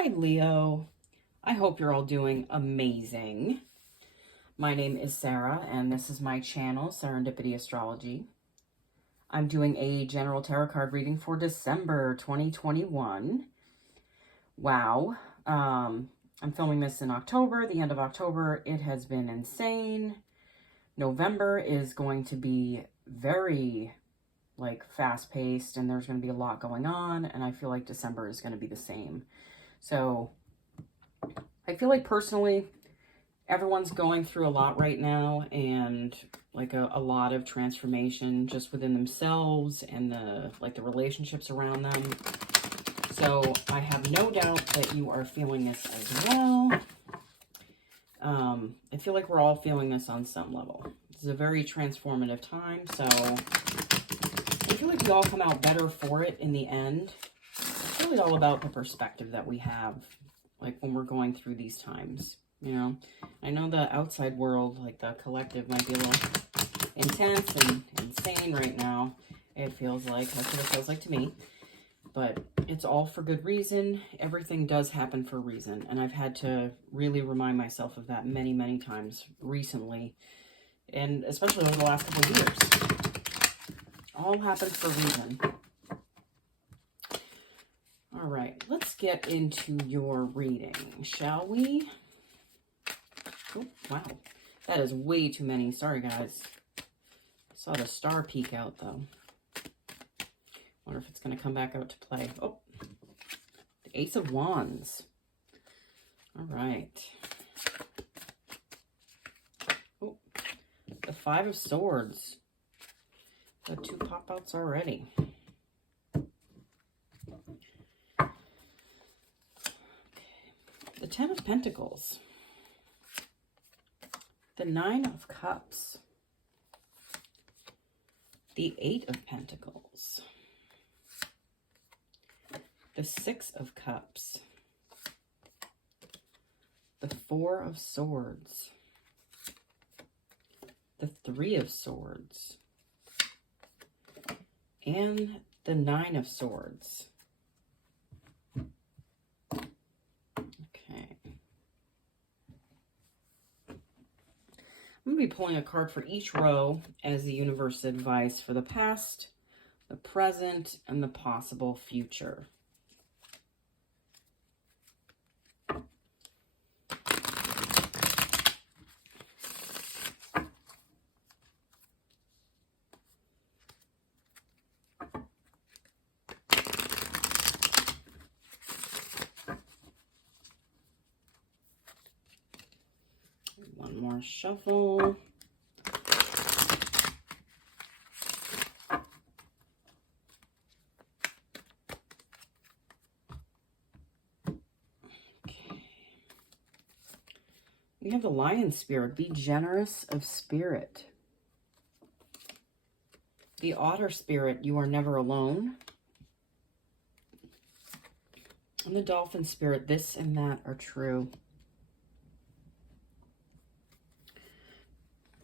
Hi, Leo. I hope you're all doing amazing. My name is Sarah, and this is my channel, Serendipity Astrology. I'm doing a general tarot card reading for December 2021. Wow. I'm filming this in October, the end of October. It has been insane. November is going to be very, fast-paced, and there's going to be a lot going on, and I feel like December is going to be the same. So I feel like personally, everyone's going through a lot right now, and a lot of transformation just within themselves and the relationships around them. So I have no doubt that you are feeling this as well. I feel like we're all feeling this on some level. This is a very transformative time, so I feel like we all come out better for it in the end. It's really all about the perspective that we have, when we're going through these times, you know? I know the outside world, the collective, might be a little intense and insane right now. It feels like, that's what it feels like to me. But it's all for good reason. Everything does happen for a reason. And I've had to really remind myself of that many, many times recently. And especially over the last couple of years. All happens for a reason. All right, let's get into your reading, shall we? Oh, wow. That is way too many. Sorry, guys. I saw the star peek out, though. Wonder if it's going to come back out to play. Oh, the Ace of Wands. All right. Oh, the Five of Swords. Got two pop-outs already. The Ten of Pentacles. The Nine of Cups. The Eight of Pentacles. The Six of Cups. The Four of Swords. The Three of Swords. And the Nine of Swords. Okay. I'm going to be pulling a card for each row as the universe advice for the past, the present, and the possible future. One more shuffle. Okay. We have the Lion Spirit. Be generous of spirit. The Otter Spirit. You are never alone. And the Dolphin Spirit. This and that are true.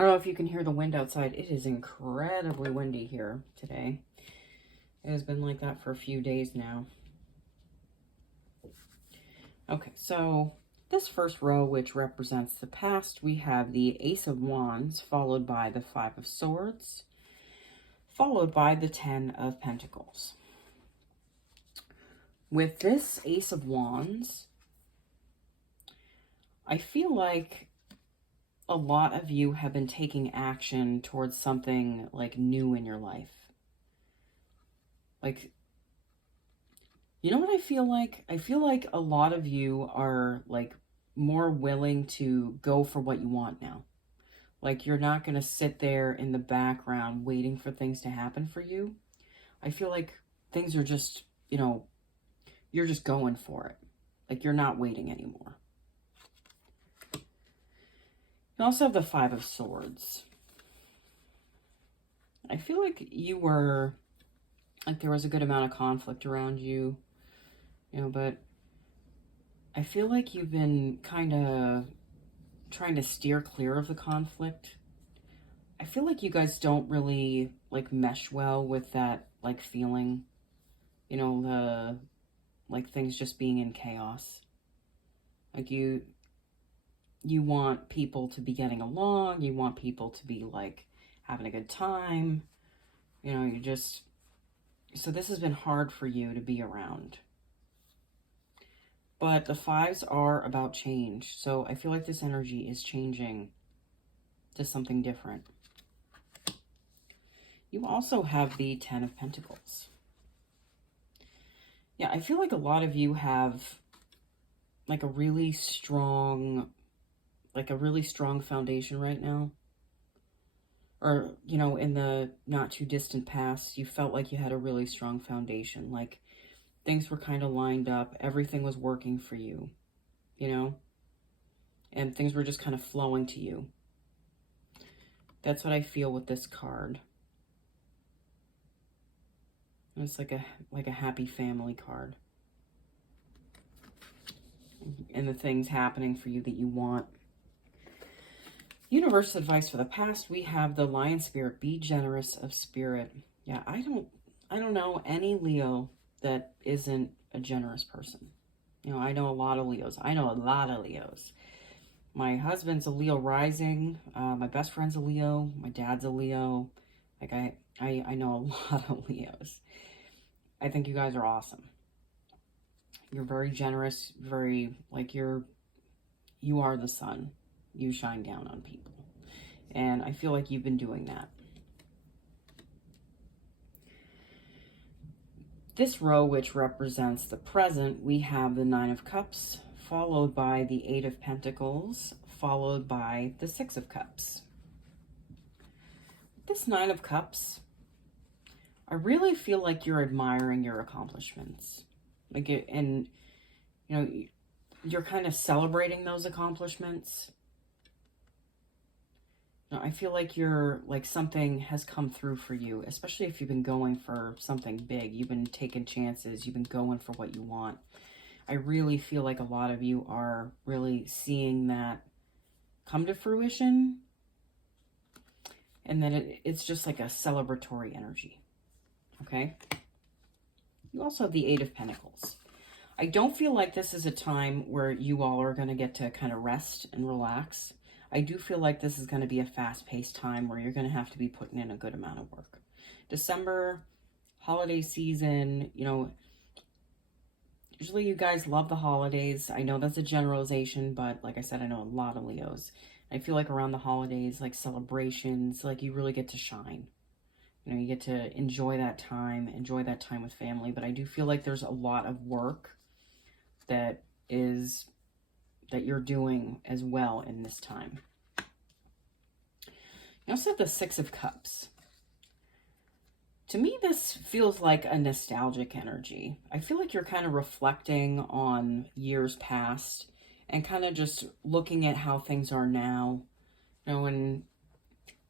I don't know if you can hear the wind outside. It is incredibly windy here today. It has been like that for a few days now. Okay, so this first row, which represents the past, we have the Ace of Wands, followed by the Five of Swords, followed by the Ten of Pentacles. With this Ace of Wands, I feel like a lot of you have been taking action towards something new in your life. You know what I feel like? I feel like a lot of you are more willing to go for what you want now. You're not going to sit there in the background waiting for things to happen for you. I feel like things are just, you're just going for it. You're not waiting anymore. You also have the Five of Swords. I feel like you were, there was a good amount of conflict around you, but I feel like you've been kind of trying to steer clear of the conflict. I feel like you guys don't really mesh well with that feeling, the like things just being in chaos. Like you want people to be getting along. You want people to be like having a good time. You know, so this has been hard for you to be around. But the fives are about change. So I feel like this energy is changing to something different. You also have the Ten of Pentacles. Yeah, I feel like a lot of you have like a really strong foundation right now. Or, you know, in the not too distant past, you felt like you had a really strong foundation. Like things were kind of lined up. Everything was working for you, you know? And things were just kind of flowing to you. That's what I feel with this card. It's like a happy family card. And the things happening for you that you want. Universe advice for the past, we have the Lion Spirit, be generous of spirit. Yeah, I don't know any Leo that isn't a generous person. You know, I know a lot of Leos. My husband's a Leo rising. My best friend's a Leo. My dad's a Leo. Like I know a lot of Leos. I think you guys are awesome. You're very generous, very, like you are the sun. You shine down on people. And I feel like you've been doing that. This row, which represents the present, we have the Nine of Cups, followed by the Eight of Pentacles, followed by the Six of Cups. This Nine of Cups, I really feel like you're admiring your accomplishments. Like and you know, you're kind of celebrating those accomplishments. You know, I feel like you're like something has come through for you, especially if you've been going for something big. You've been taking chances. You've been going for what you want. I really feel like a lot of you are really seeing that come to fruition. And then it's just like a celebratory energy. Okay? You also have the Eight of Pentacles. I don't feel like this is a time where you all are going to get to kind of rest and relax. I do feel like this is going to be a fast-paced time where you're going to have to be putting in a good amount of work. December, holiday season, you know, usually you guys love the holidays. I know that's a generalization, but like I said, I know a lot of Leos. I feel like around the holidays, like celebrations, like you really get to shine. You know, you get to enjoy that time with family. But I do feel like there's a lot of work that you're doing as well in this time. You also have the Six of Cups. To me, this feels like a nostalgic energy. I feel like you're kind of reflecting on years past and kind of just looking at how things are now. You know, and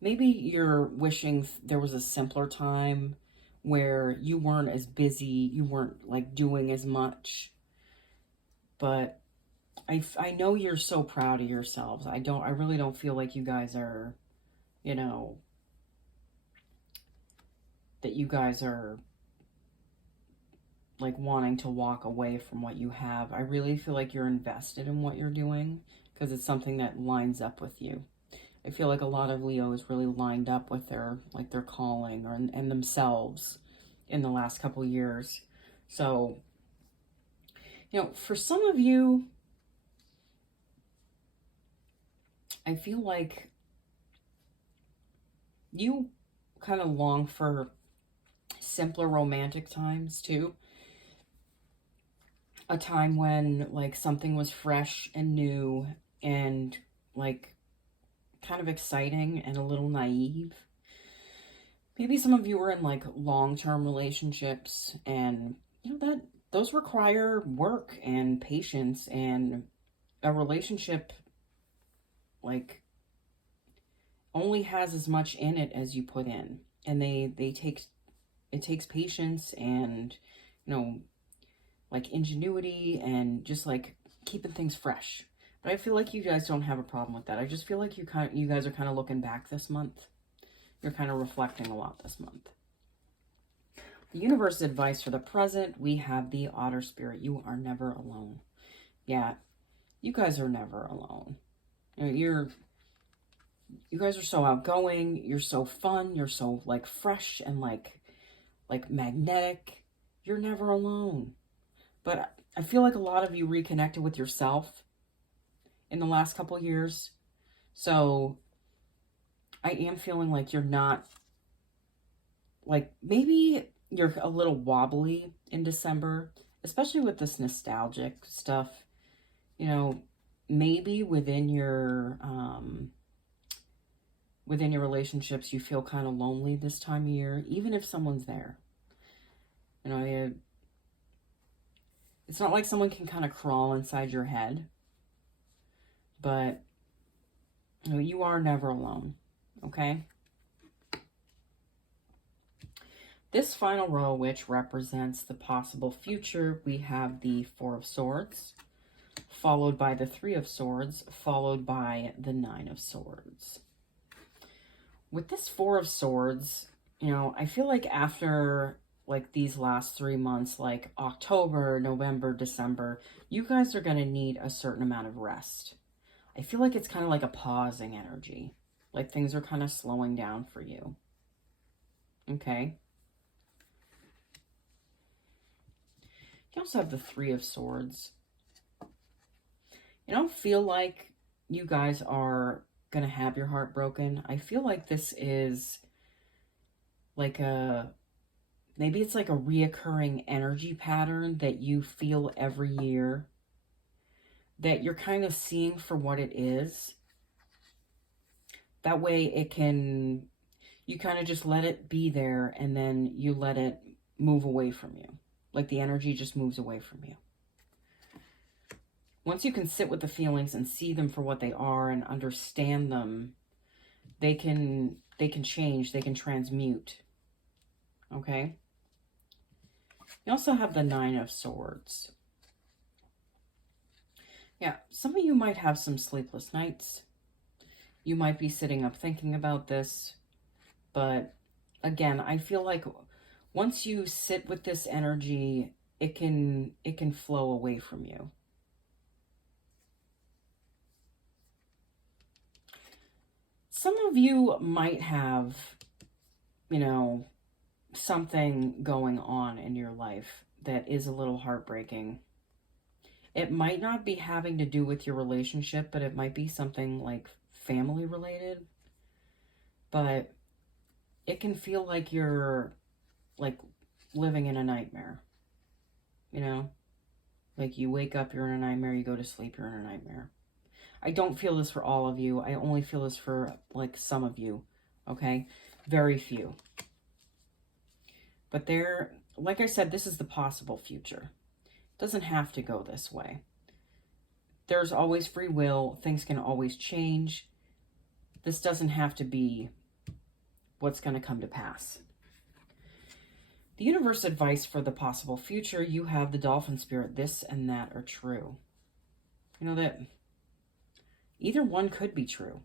maybe you're wishing there was a simpler time where you weren't as busy, you weren't like doing as much. But I know you're so proud of yourselves. I really don't feel like you guys are, you know, that you guys are like wanting to walk away from what you have. I really feel like you're invested in what you're doing because it's something that lines up with you. I feel like a lot of Leos really lined up with their calling and themselves in the last couple years. So, you know, for some of you, I feel like you kind of long for simpler romantic times too. A time when like something was fresh and new and like kind of exciting and a little naive. Maybe some of you were in like long-term relationships, and you know that those require work and patience, and a relationship like only has as much in it as you put in, and it takes patience and, you know, like ingenuity and just like keeping things fresh. But I feel like you guys don't have a problem with that. I just feel like you guys are kind of looking back this month. You're kind of reflecting a lot this month. The universe advice for the present, we have the Otter Spirit. You are never alone. Yeah, you guys are never alone. You guys are so outgoing. You're so fun. You're so like fresh and like magnetic. You're never alone. But I feel like a lot of you reconnected with yourself in the last couple years. So I am feeling like you're not, like maybe you're a little wobbly in December, especially with this nostalgic stuff. You know, maybe within your relationships, you feel kind of lonely this time of year, even if someone's there. You know, it's not like someone can kind of crawl inside your head, but you know, you are never alone, okay? This final row, which represents the possible future, we have the Four of Swords, followed by the Three of Swords, followed by the Nine of Swords. With this Four of Swords, you know, I feel like after like these last 3 months, like October, November, December, you guys are going to need a certain amount of rest. I feel like it's kind of like a pausing energy. Like things are kind of slowing down for you. Okay. You also have the Three of Swords. You don't feel like you guys are going to have your heart broken. I feel like this is like maybe it's like a reoccurring energy pattern that you feel every year, that you're kind of seeing for what it is. That way you kind of just let it be there, and then you let it move away from you. Like the energy just moves away from you. Once you can sit with the feelings and see them for what they are and understand them, they can change, they can transmute. Okay? You also have the Nine of Swords. Yeah, some of you might have some sleepless nights. You might be sitting up thinking about this. But again, I feel like once you sit with this energy, it can flow away from you. Some of you might have, you know, something going on in your life that is a little heartbreaking. It might not be having to do with your relationship, but it might be something like family related. But it can feel like you're like living in a nightmare, you know? Like you wake up, you're in a nightmare, you go to sleep, you're in a nightmare. I don't feel this for all of you. I only feel this for like some of you, okay? Very few. But like I said, this is the possible future. It doesn't have to go this way. There's always free will. Things can always change. This doesn't have to be what's going to come to pass. The universe advice for the possible future, you have the Dolphin Spirit. This and that are true. You know that either one could be true.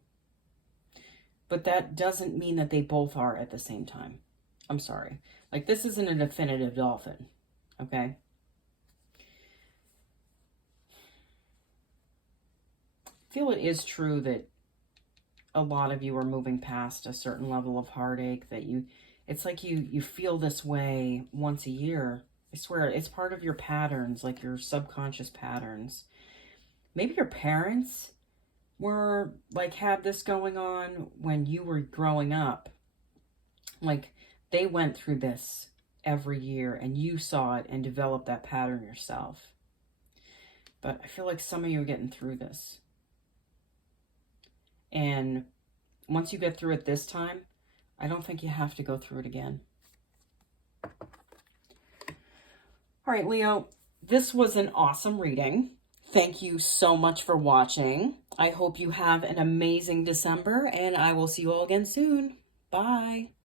But that doesn't mean that they both are at the same time. I'm sorry. Like, this isn't a definitive dolphin. Okay? I feel it is true that a lot of you are moving past a certain level of heartache, that it's like you feel this way once a year. I swear, it's part of your patterns, like your subconscious patterns. Maybe your parents were like had this going on when you were growing up. Like they went through this every year and you saw it and developed that pattern yourself. But I feel like some of you are getting through this. And once you get through it this time, I don't think you have to go through it again. All right, Leo, this was an awesome reading. Thank you so much for watching. I hope you have an amazing December, and I will see you all again soon. Bye.